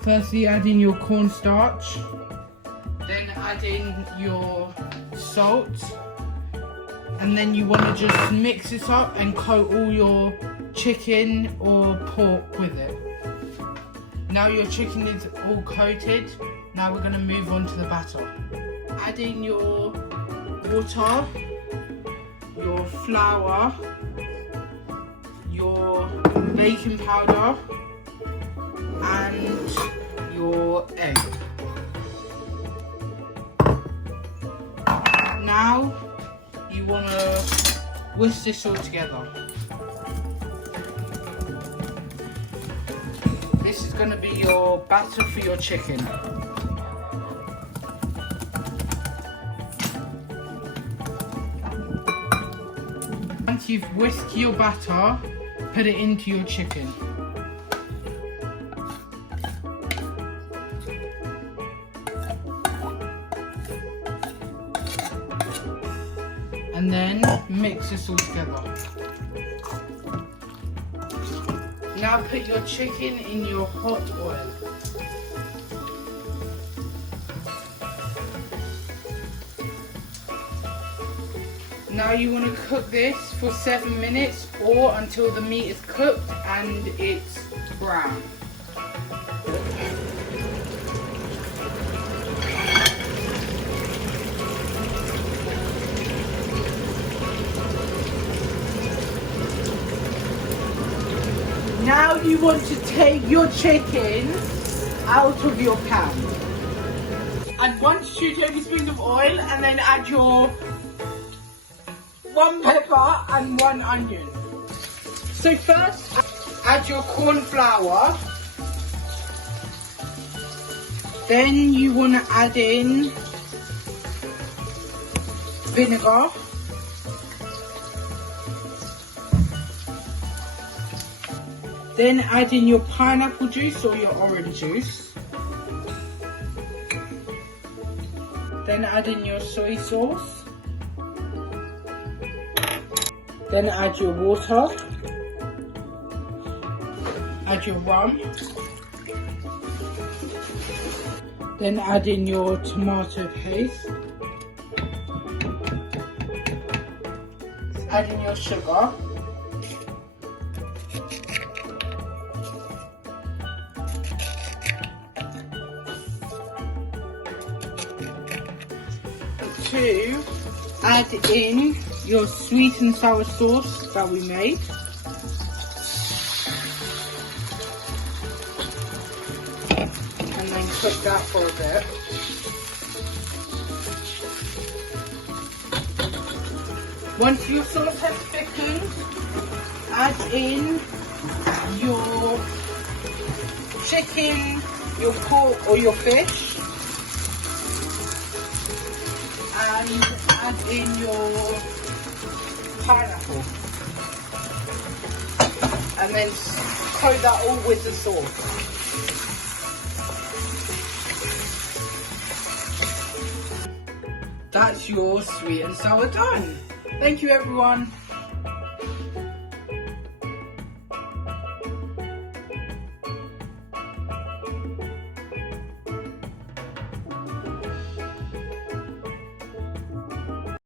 Firstly, add in your cornstarch, then add in your salt, and then you want to just mix it up and coat all your chicken or pork with it. Now your chicken is all coated, now we're going to move on to the batter. Add in your water, your flour, your baking powder, and your egg. Now you want to whisk this all together. This is going to be your batter for your chicken. Once you've whisked your batter, put it into your chicken. And then mix this all together. Now put your chicken in your hot oil. Now you want to cook this for 7 minutes or until the meat is cooked and it's brown. Now you want to take your chicken out of your pan. Add 1 to 2 tablespoons of oil and then add your 1 pepper and 1 onion. So first, add your corn flour. Then you want to add in vinegar. Then add in your pineapple juice or your orange juice. Then add in your soy sauce. Then add your water. Add your rum. Then add in your tomato paste. Add in your sugar. To add in your sweet and sour sauce that we made. And then cook that for a bit. Once your sauce has thickened, add in your chicken, your pork or your fish. And add in your pineapple and then coat that all with the sauce. That's your sweet and sour done. Thank you everyone.